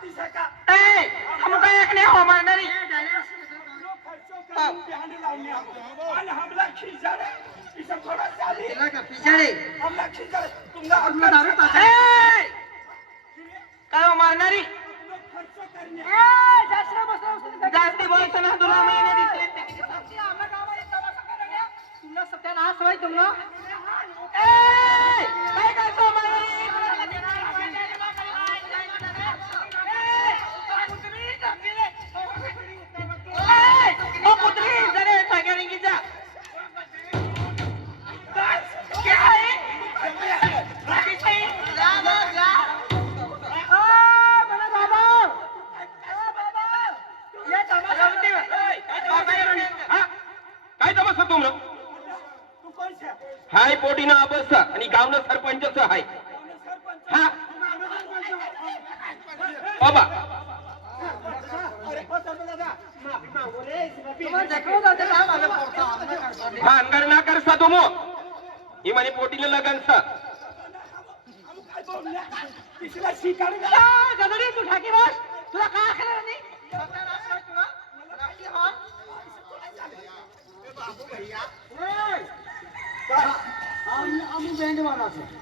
हम काय एकने हो मारणारी काय हो मारणारी जास्ती बोलायचं ना तुला महिने दिसले तुला सत्यानाश होय तुमला काय काय सो हाय पोटीनं अवस्था आणि गावनं सरपंच हाय हा बाबा हा अंगार ना करसा तुम ही म्हणे पोटीनं लगानसा तू ठाकी बस तुला काय केलं नाही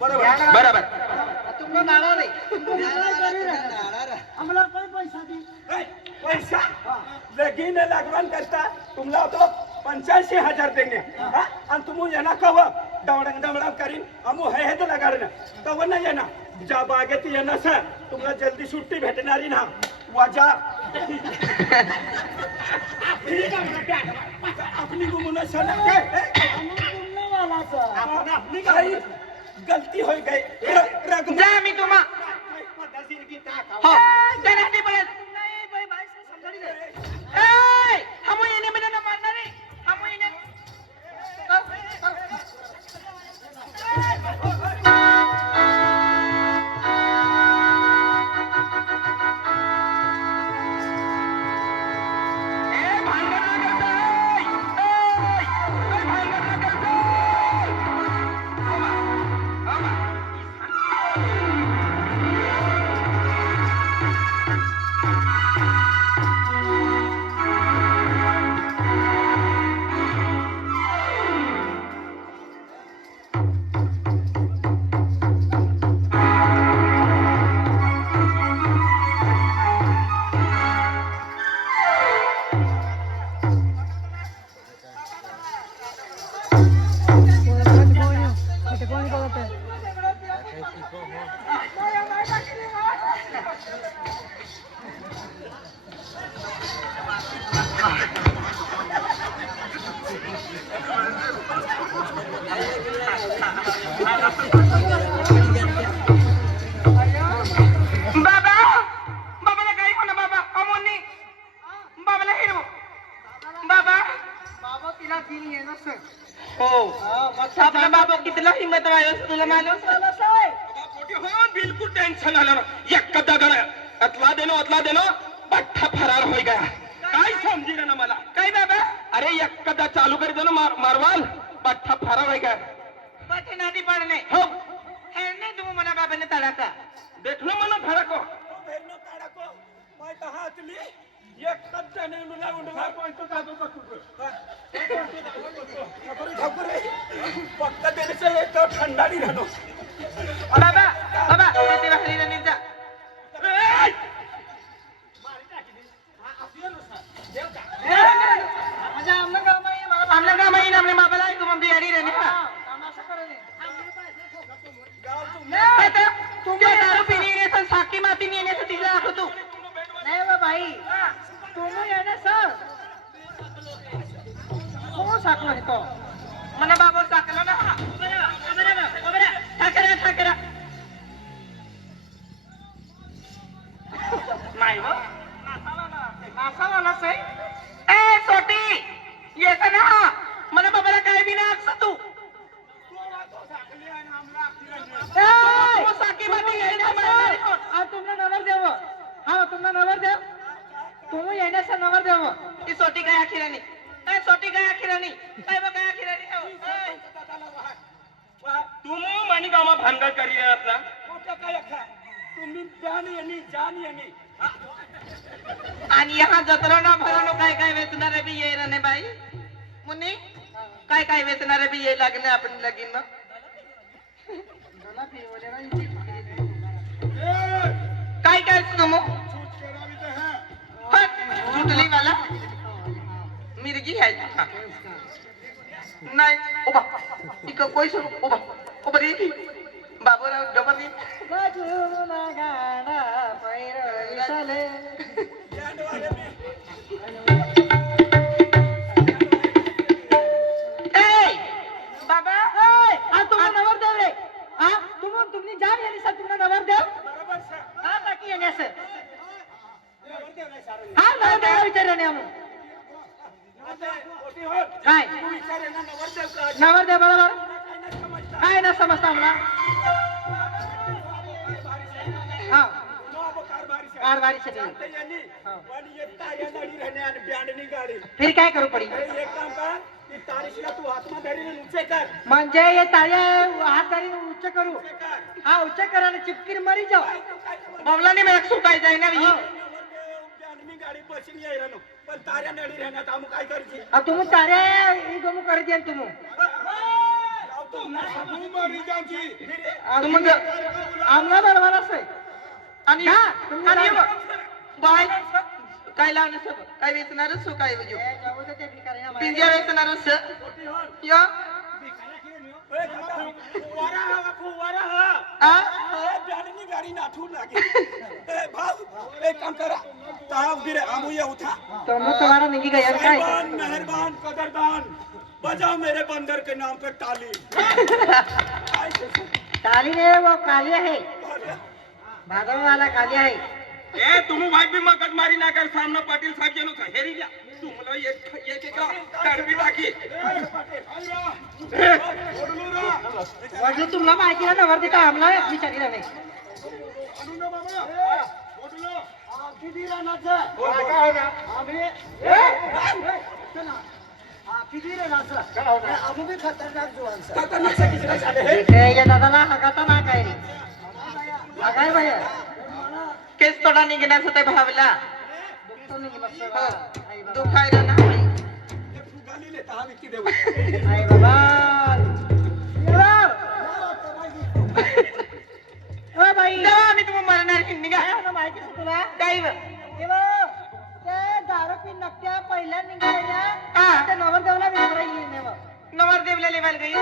बरोबर तुमको नाड़ा नहीं आम्हाला कोई पैसा दे पैसा लगीन लगवान करता तुमला तो 85,000 देंगे आणि तुम येना कव दवडंग दवडा करीन अमु हे तो लगारन तव न येना ज्या बागेत येना सर तुमला जल्दी सुट्टी भेटणारी ना वजा अपनी गुमुना सना अपनी गलती हो गई जा मी तुम्हा हो जरा नाही बोलत नाही भाई भाई समझाडी दे हम येने में ना मारना रे हम येने आपला बाबा कितला हिम्मत वायो तुला मालूम बिल्कुल टेंशन आलं एकदा गणा अतला देनो पठ्ठा फरार होई गया काय समजी ना मला काय बाबा अरे एकदा चालू कर देनो मारवाल पठ्ठा फरार होई गया पठे नादी पडणे हो हे नाही तुम मना बाबाने तडाका देखलो मना धडको भेरनो काढको मैं हातली एक कच्चा ने मला उंडला पॉइंट काढतो ठाकरे फक्त त्याचे एक थंडाडी राहतो बाबा बाबा ते बाहेर नाही जा माझ्या आमला गामाई नामने बाबाला तुम बियाडी रे ना तमाशा करे ने तुमच्या दारू पिणी ने सन साकी माती ने ने तिला आखो तू नाही बा भाई तुम येणे सर कोण साकलो हे तो मना बाबा साकलो ना ठाकरा नाही हो नासावाला सही ए सोटी येतं ना मना बाबाला काय बी ना आखस तू साकी माती तुमला नवर देव हा तुमला नवर देव तुम येण्याचा नवर देव ती सोटी काय आखिरानी काय सोटी काय आखिरानी काय बघ काय आखिरानी तुम मनी गावा भानगड करी ना मोठा काय खा तुम्ही जान येनी आणि ह्या जत्रा ना भरानो काय काय वेचणारे बी ये रे बाई मुनी काय काय वेचणारे बी ये लागले आपण लगीन ना काय काय सुमो सुटली मला मिरगी है नाही उभा इक कोई सुन उभा उभा रे बाबूराव डबल रे बाबा तुम्हाला नवर देव रे हा तुम्ही जाण यांनी सर तुम्हाला नवर देव हा बाकी येणे सर हा नवर देव विचारणे आम्ही काय नवर देव बरोबर काय ना समजता आम्हाला हा कारभारी से फिर काय करू पडी म्हणजे हे ताळ्या हात धरी उच्च करू हा उच्च करायला चिपकीर मरी जाऊ बाबलाने मला सुटाय जाय ना गाडी बसून यायला नो पण ताऱ्या नडी राहण्यात आम्ही काय करायची तुम्ही ताऱ्या ही गमू करते आणि तुम्ही आम्हाला बरोबर असं आणि बाय काय लावणं सर काय वेचणारच सो काय पिंज्या वेचणारच या गाडी नाठून लागे भाऊ एक काम करा ताव गिरे आमू ये उठा तुम्हारा नहीं गया काय मेहरबान कदरदान बजाओ मेरे बंदर के नाम पे ताली ताली ने वो काली है भादव वाला काली है ए तुम भाई भी मगज मारी ना कर सामने पाटील साहब जनो हेरी जा तुम्हाला एक कडबी टाकी वजू तुम्हाला माहिती ना नवर देता आम्हाला विचारला नाही दादाला हगाता ना काय रे काय भैया केस तोडा निघण्याचं ते भावला दुखायला नाही बाबा बाई मी तुम्हाला मरणार निघा माहिती तुला काय दारू पी नक्क्या पहिल्या निघाल्या नवरदेवला नवरदेवला लेवायला गई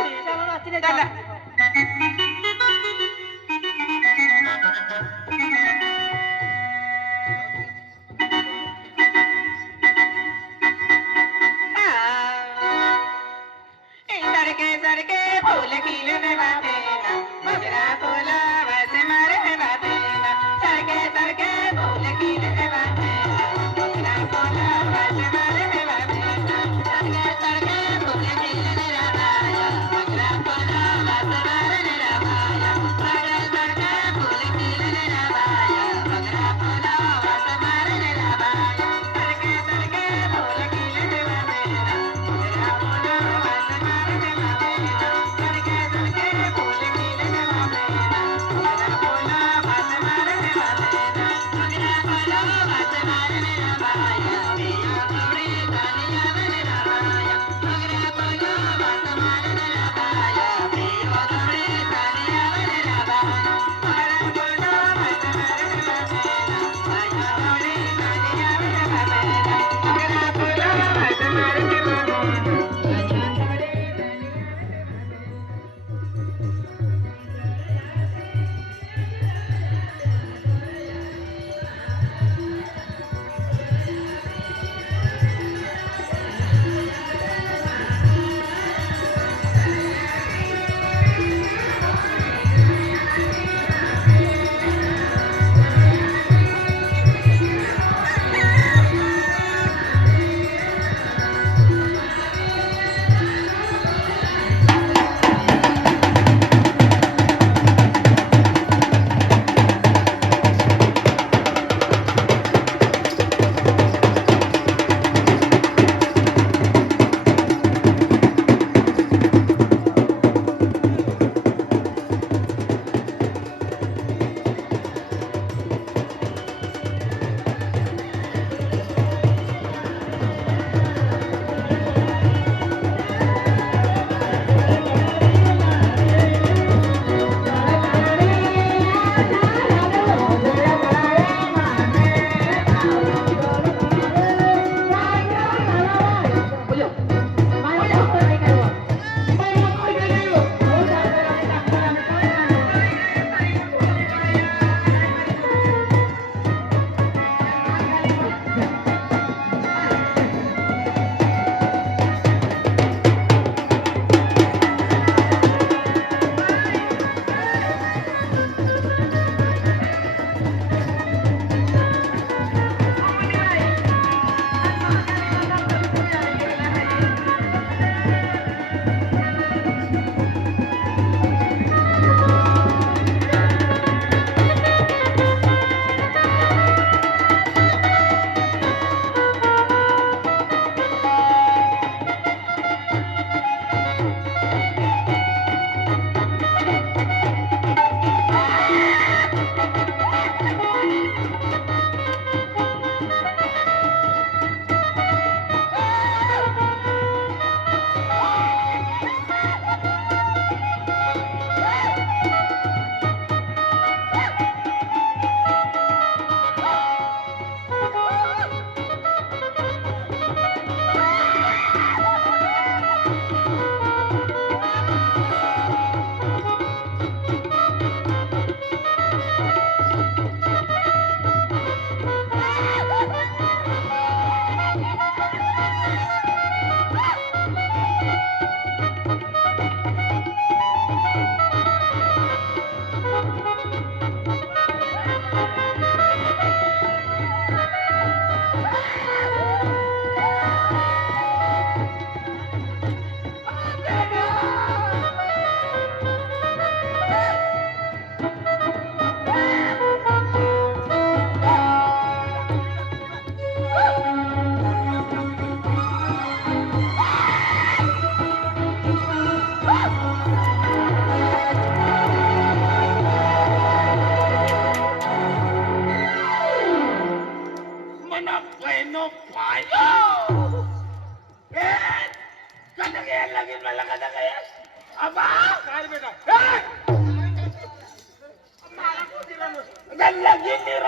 सरके फूल खिलने वादेना मजरा फूला वैसे मरने वादेना सरके सरके फूल खिलने वादेना मजरा फूला वैसे मरने वादेना सरके सरके फूल खिलने वादेना मजरा फूला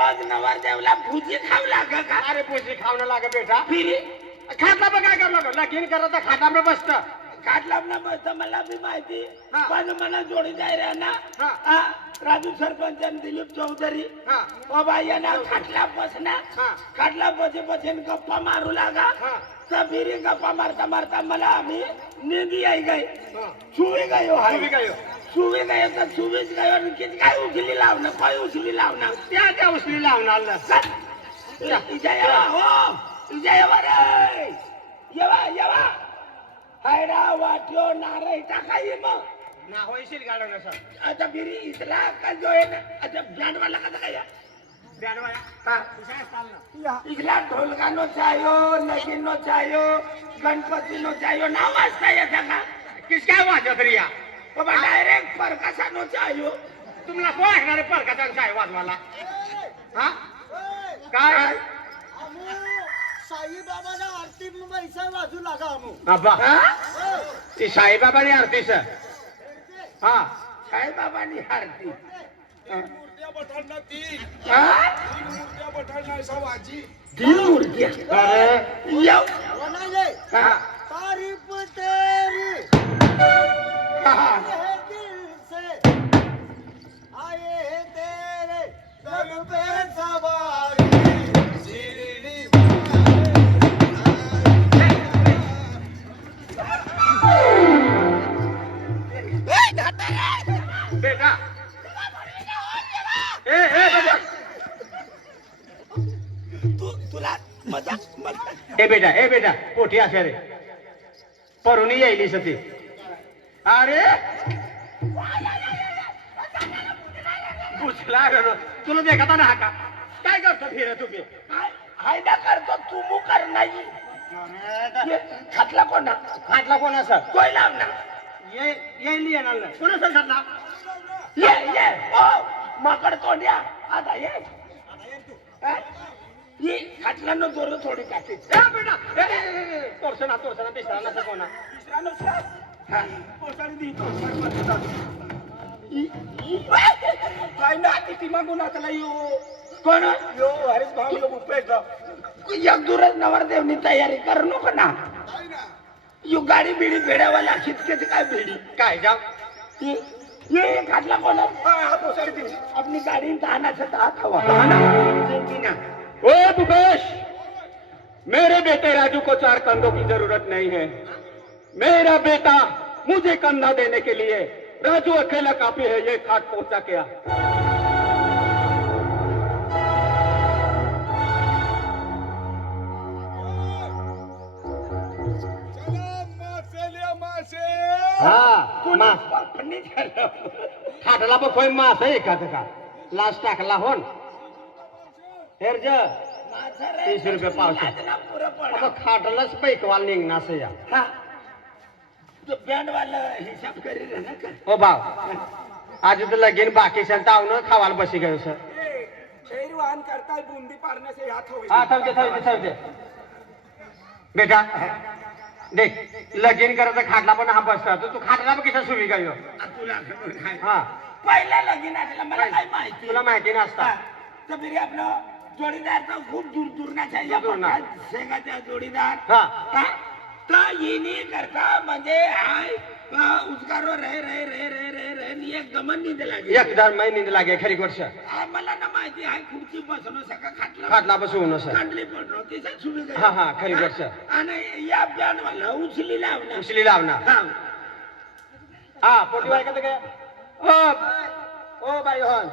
रोज नवरदेवला भुजी खाऊ लाग का अरे पुसी खावणं लागे बेटा फिरी खाटला बघ काय करलं लगीन करत खाटामध्ये बसत काढला ना बस मला बी माहिती हा. पण मला जोडीदार आहे ना हा. हा, राजू सरपंच आणि दिलीप चौधरी हा ओ बाई ना खाटला बस ना हा. खाटला बसे बसेन गप्पा मारू लागा हा. तर फिरी गप्पा मारता मारता मला आम्ही निधी आई गई हा. सुवी गयो तुम्ही काय सुवी गयो तर सुवीच गयो आणि किती काय उचली लावणं काय उचली लावणं त्या उचली लावणार इजा येवा हो इजा येवा रे येवा येवा हायरा वाट्यो नारळ टाकाय मग ना होईशील गाडव सर आता फिरी इथला का जो आहे ना आता बँड वाला कसं काय हा इथला ढोल गानो चायो लगीन नो चायो गणपती नो चायो नाव वाजता येतं का किस काय वाजत रे या बाबा डायरेक्ट परकासा नो चायो तुम्हाला कोण ऐकणार परकाचा काय वाजवाला हा काय साईबाबाला आरती पैसा वाजू लागा आमू बाबा हा ती साईबाबानी आरती सर हा साईबाबांनी आरती मूर्त्या बठाडना तीन हा मूर्त्या बठाडना सवाजी तीन मूर्त्या अरे येऊ बनाइले हा तारीफ तेरी हा है दिल से आए हैं तेरे रब पे सवारी शिरडी बेटा ए बेटा तुला मजा ए बेटा पोटी असे रे परुणी येईली सती अरे पुछला रे तुला देखता ना का काय करतो फिर तुम्ही हायदा करतो तुमू कर नाही खातला कोणा खाटला कोणा सर कोय लाव ना येईली येणार नाही कोणा सर खाटला ये ओ माकड तोंड्या आता ये हा? ये खातला न दोर थोडी टाकी ए बेटा तोरसना दिसला नसं कोणा तिसरा नुसरा हा पोसाडी दी काय ना किती मागून आता यो कोण यो हरीश भाऊ यो उपयोग एक दूरच नवरदेवनी तयारी करू नको ना यो गाडी बिडी भेड्यावाला शितकेच काय भेडी काय जाऊ ये खाटला कोणा हा पोसाडी दी अपनी गाडी तानाचं हात हवा ओ भूपेश मेरे बेटे राजू को 4 कंधों की जरूरत नहीं है मेरा बेटा मुझे कंधा देने के लिए राजू अकेला काफी है ये खाट पहुंचा क्या हा खाटला पण खोय मास आहे का लास्ट टाकला होन हेर 30 रुपये पावशे आता खाटलाच पैकवाल निघणार असं या हा तो बँड वाला हिसाब करेल ना का हो भाव आज तर लगीन बाकी तावनं खावाला बसी गयो सर शहर वाहन करताय बुंदी पारने से हाथ हो हा थांबते बेटा देख लगीन करत खाटला पण हा बसता तू खाटला पण किसा सुवी गयो तुला हा पहिला लगीन असला मला काय माहिती तुला माहिती नसता तर फिर आपलं जोडीदार तर खूप दूर दूर ना चाहिए दूर ना. शेंगाचा जोडीदार हा हा? तर येणे करता म्हणजे हाय उसका रो रे एक गमन नींद लागे एकदम मै नींद लागे खरी वर्ष मला ना माहिती आहे खुर्ची बसणं सगळं खाटला खाटला बसवून सर कांडली पडणं तिचा सुविधा हा हा खरी वर्ष आणि या बँड वाला उचली लावणार उचली लावणार हा हा पोटी बाय का ओ बाई होन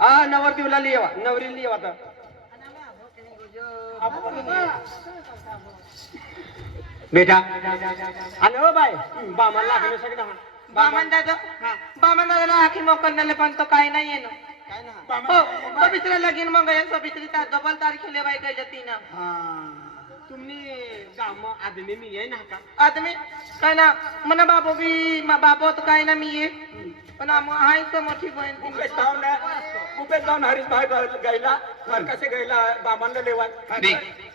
हा नवरदेवला लिवा नवरी लिवा तर बेटा आणि ओ बाई बामन लागले सगळं बामन दादा आखी मोकलले पण तो काय नाही ना काय ना हो पवित्र लगीन मग पवित्री डबल तारखेला बाई गय तीन तुम्ही गाम आदमी मी ये ना का आदमी काय ना मना बाबो तो काय ना मी ये पण हाय तो मोठी बहीण कुपेश जाऊन हरीश भाई गायला कसे गायला बाबांना लेवा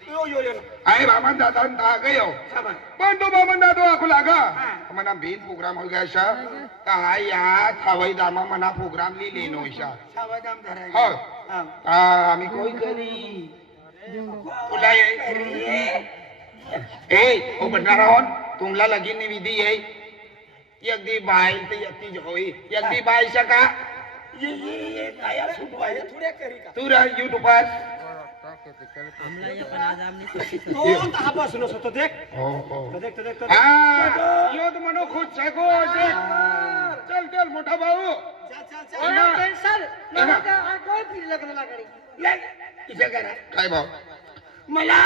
यो यो यो आए बामन दादा ता गयो सामान पण तो बामन दादो आखो लागा हा. मना बीन प्रोग्राम हो गया शा ता हाय या थावई दामा मना प्रोग्राम ली लेनो शा सावधान धराय हो हा आम्ही कोई करी तुला ए ओ बटनारावन तुमला लगीन नी विधी आहे यगदी बाय ते यती होई यगदी बाय शका ये काय सुटवाय थोड्या करी का तू रा युट्यूबर तो तापासूनच होतो देख हो हो तो देख तो देख हा यो तो मनो खुश છે ગો चल चल मोठा भाऊ इथे करा काय भाऊ मला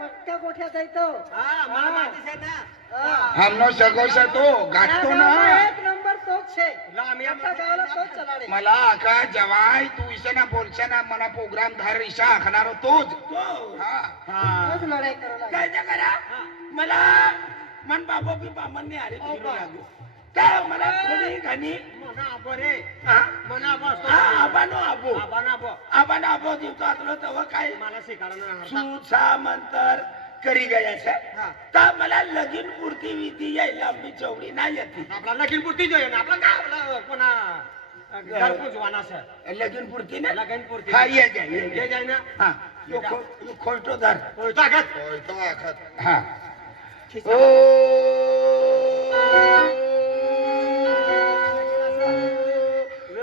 पक्क्या गोठ्यात जायचो हा मला माहिती आहे ना हमनो सगो से तो गाठतो ना एक नंबर तोच છે आमच्या गावाला तोच चलाडे मला का जवाय तू इसे ना बोलशे ना मना प्रोग्राम धार इशा आखणार तोच हा तोच लढाई करू लागला काय ते करा मला मन बाबा की बामणने आले फिरू लागलो तर मला थोडी घाणी मना आबो रे मना आबो आबानो आबो आबानो आबो दिवतो आतलो तव काय मला शिकाळना सुसा मंतर करी गया छे तर मला लगीन पूर्ती विधी यायला मी चौडी नाही येते आपला लगीन पूर्ती जो आहे ना आपला काय आपला पुन्हा घरपोच वाना છે लगीन पूर्ती ना लगीन पूर्ती हा ये जाय ना हा यो खोटो धर खोटो आखत तो आखत हा ओ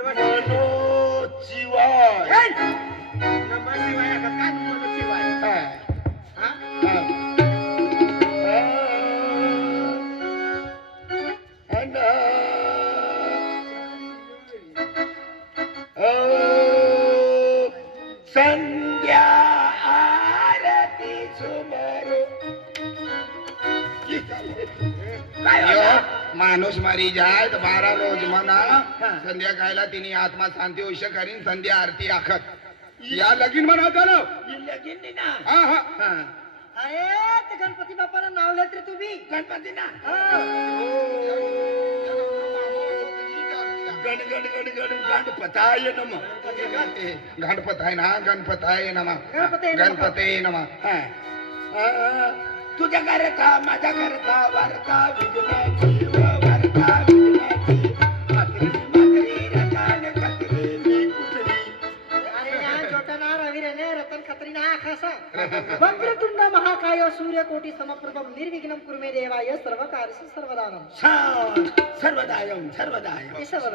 मनो चिवाय नमः शिवाय का काय मनो चिवाय संध्या आरती सुमारो माणूस मारी जाय तर 12 रोज म्हणा संध्याकाळला तिने आत्मा शांती होश करीन संध्या आरती आखत या लगीन म्हणा झालं लगीन ना हा हा अरे ते गणपती बाप्पाला नाव लेत रे तुम्ही गणपती ना गणपताय नम गणपताय ना गणपताय नमा गणपताय नमः. गणपते नमा तुझ्या करता माझ्या करता वारता विघ्नाची वारता विघ्नाची मात्री मात्री रतान कत्री मी कुत्री अरे या जोटना रविरने रतन खत्री ना खासा वक्रतुंड महाकाय सूर्यकोटी समप्रभम निर्विघ्नं कुरु मे देवाय सर्व कार्येषु सर्वदानं सर्वदायम सर्वदायम ईश्वर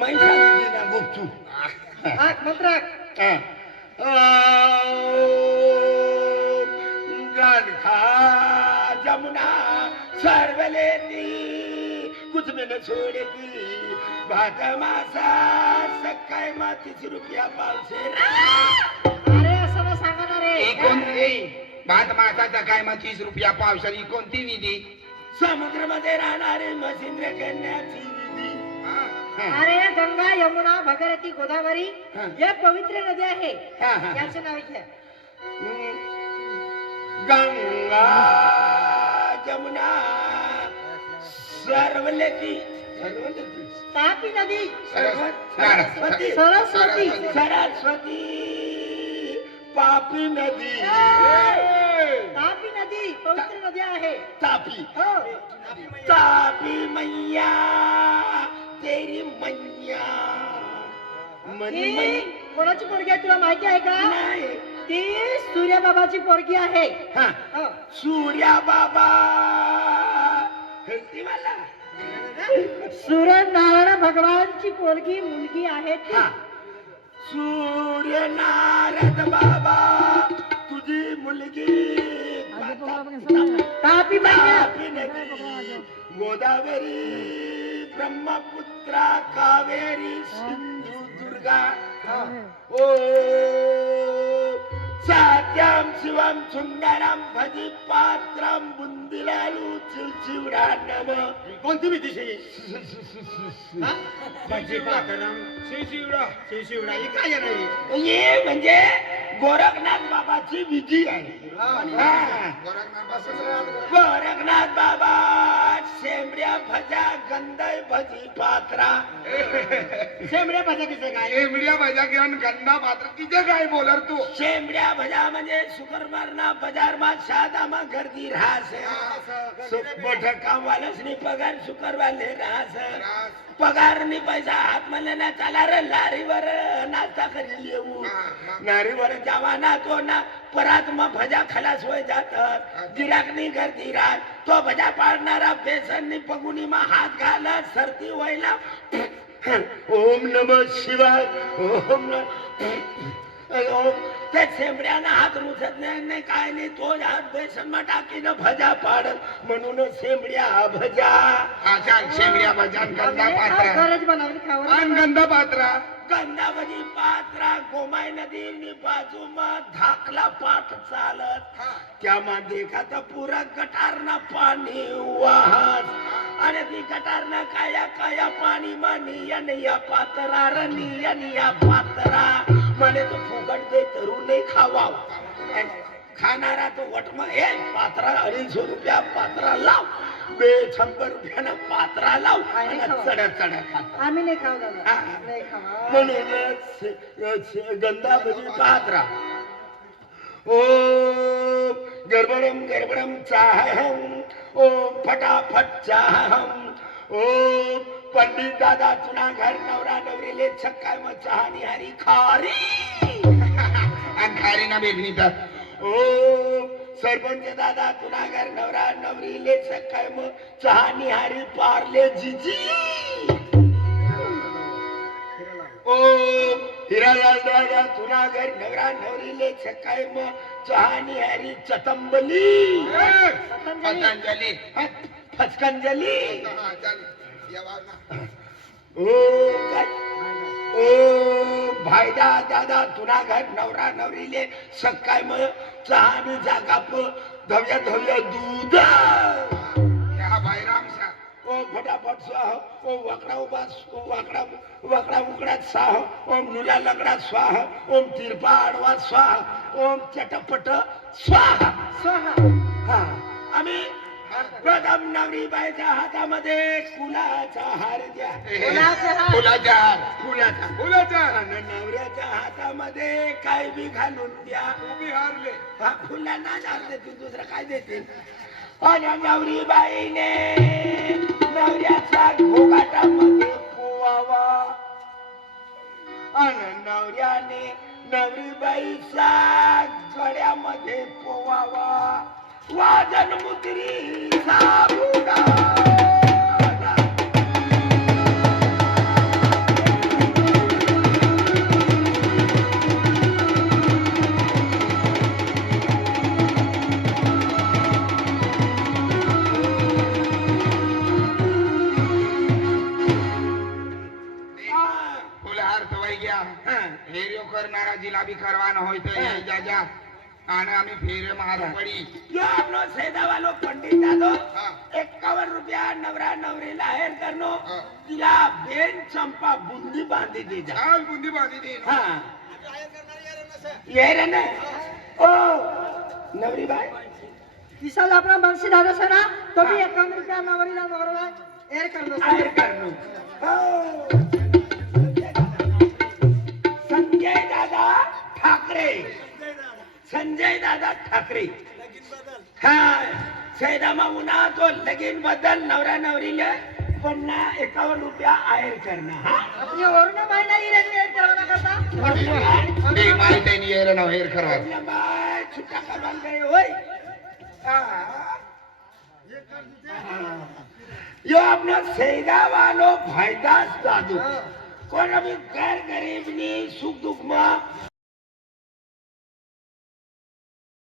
मैसाली ना गुप्तू आक मंत्र गणखा जमुना सर्वलेती कुछ में न छोड़ती भात मासा सकाय मा 30 रुपया पावशे अरे असं ना सांगा ना रे कोणती भात मासाचा काय मग 30 रुपया पावसाळी कोणती विधी समुद्र मध्ये राहणारे मसिंद्र कन्याची विधी अरे गंगा यमुना भगीरथी गोदावरी हा. या पवित्र नद्या आहे हा, हा. याचे नाव घ्या गंगा जमुना सर्वलेती तापी नदी सरस्वती सरस्वती सरस्वती पापी नदी तापी नदी पवित्र नद्या आहे तापी हो तापी मैया तेरी मैया मनी ती कोणाची पोरगी आहे तुला माहिती आहे का नाही ती सूर्यबाबाची पोरगी आहे हा हो. सूर्या बाबा हेती मला सूर्यनारायण भगवानची पोरगी मुलगी आहे ती हा सूर्य नारद बाबा तुझी मुलगी तापी मैया तापी नदी गोदावरी ब्रह्मपुत्रा कावेरी सिंधू दुर्गा ओ सात सत्यम शिवम सुंदरम भजी पात्रम बुंदीलालू चिवडा नम. कोणती भीती भजी पातरम शिवशिवडा शिवशिवडा ही काय नाही हे म्हणजे गोरखनाथ बाबाची विधी आहे. हा. गोरखनाथ बाबा शेंबड्या भजा गंधाई भजी पात्रा. शेंबड्या भाज्या किसे काय मीडिया भजा घेऊन गंदा पात्र तिथे काय बोलर तू शेंबड्या भजा म्हणजे शुक्रवारना बजारमा शादामा गर्दी राहस. मोठं काम वालसनी पगार शुक्रवारले राहस. पगारनी पैसा हात म्हणले ना चला रे लारीवर नाश्ता करी येऊ. लारीवर जावा ना तो ना परात मग भजा खलास होय जातात. गिराकनी गर्दी राहत. तो भजा पाडणारा बेसननी पगुनी मा हात घालत सरती व्हायला ओम नमः शिवाय ओम ओम. ते शेंबड्यानं हात रुचत नाही काय नाही. तो हात बेसन मा टाकीनं भजा पाडत म्हणून शेंबड्या भजा. शेंबड्या भजा गंदा पात्रा घरच बनवली खावर आणि गंदा पात्रा गंधावरी पात्रा गोमाई नदीनी बाजूमा धाकला पाठ चालत. त्यामा देखा तर पुरा गटारना पाणी वाहत आणि ती गटारना काया काया पाणी मा निया पात्रा र निया पात्रा म्हणे तो फुकट दे तरू नाही खावा. खाणारा तो वटमा हे पात्रा 250 रुपया पात्रा लाव 100 रुपयाना पात्रा लाव आणि चढत खात. आम्ही नाही खाऊ दादा हा. नाही खावा म्हणून गंधावरी पात्रा. ओम गडबडम चाहम. ओम फटाफट चाहम. ओम पंडित दादा तुना घर नवरा नवरीले छक्का म चहानी हरी खारी आणि खारी ना बेगणी तर ओम सरपंच दादा तुना घर नवरा नवरीले छक्का म चहानी हरी पारले जीजी. ओम हिरालाल दादा तुना घर नवरा नवरीले छक्का म चहानी हरी चतंबली पतंजली फचकंजली. ओ काय ओ भाईदा दादा तुना घर नवरा नवरीले सकाय म चहानी जागाप धव्या धव्या दूध. या बायराम सा ओ फटाफट स्वाह. ओ वाकडा उभा वाकडा उकडा स्वाह. ओम नुला लगडा स्वाह. ओम तिरपा आडवा स्वाह. ओम चटपट स्वाहा. हा आम्ही प्रथम नवरीबाईच्या हातामध्ये फुलाचा हार द्या. फुलाचा हार फुलाचा फुलाचा आणि नवऱ्याच्या हातामध्ये काय बी घालून द्या. उभी हारले हा फुलांना जास्त देतील दुसरं काय देतील. आणि नवरीबाईने नवऱ्याच्या घोगाटामध्ये पोवावा आणि नवऱ्याने नवरीबाईच्या गळ्यामध्ये पोवावा. वाजन मुद्री साबुदा. फुलहार तवाई गया फेरियो करणारा जिलाबी करवाना होय तो ये जाजा आणि आम्ही फेरे मार पडी यो आपलो सेदावालो पंडित दादो हा. 51 रुपया नवरा नवरीला हेर करनो. हा. तिला बेन चंपा बुंदी बांधी दे जा. चाल बुंदी बांधी दे हा ये रे ना. ओ नवरी बाई विशाल आपला बंशी दादा से ना तो भी 51 रुपया नवरीला नवरा एर कर दो आहेर करनो. हो संजय दादा ठाकरे. संजय दादा ठाकरे. हा सैदामा उन्हा तो लगीन बदल नवरा नवरीला 51 रुपया आहेर करना. हा अपनी वरुण भाई नाही रे एर करवाना करता ते माहिती नाही येर ना हेर करवा आपल्या बाय छुट्टा कमाल गए होय. यो अपना सैदा वालो फायदा दादू कोण अभी गैर गरीब नी सुख दुख मा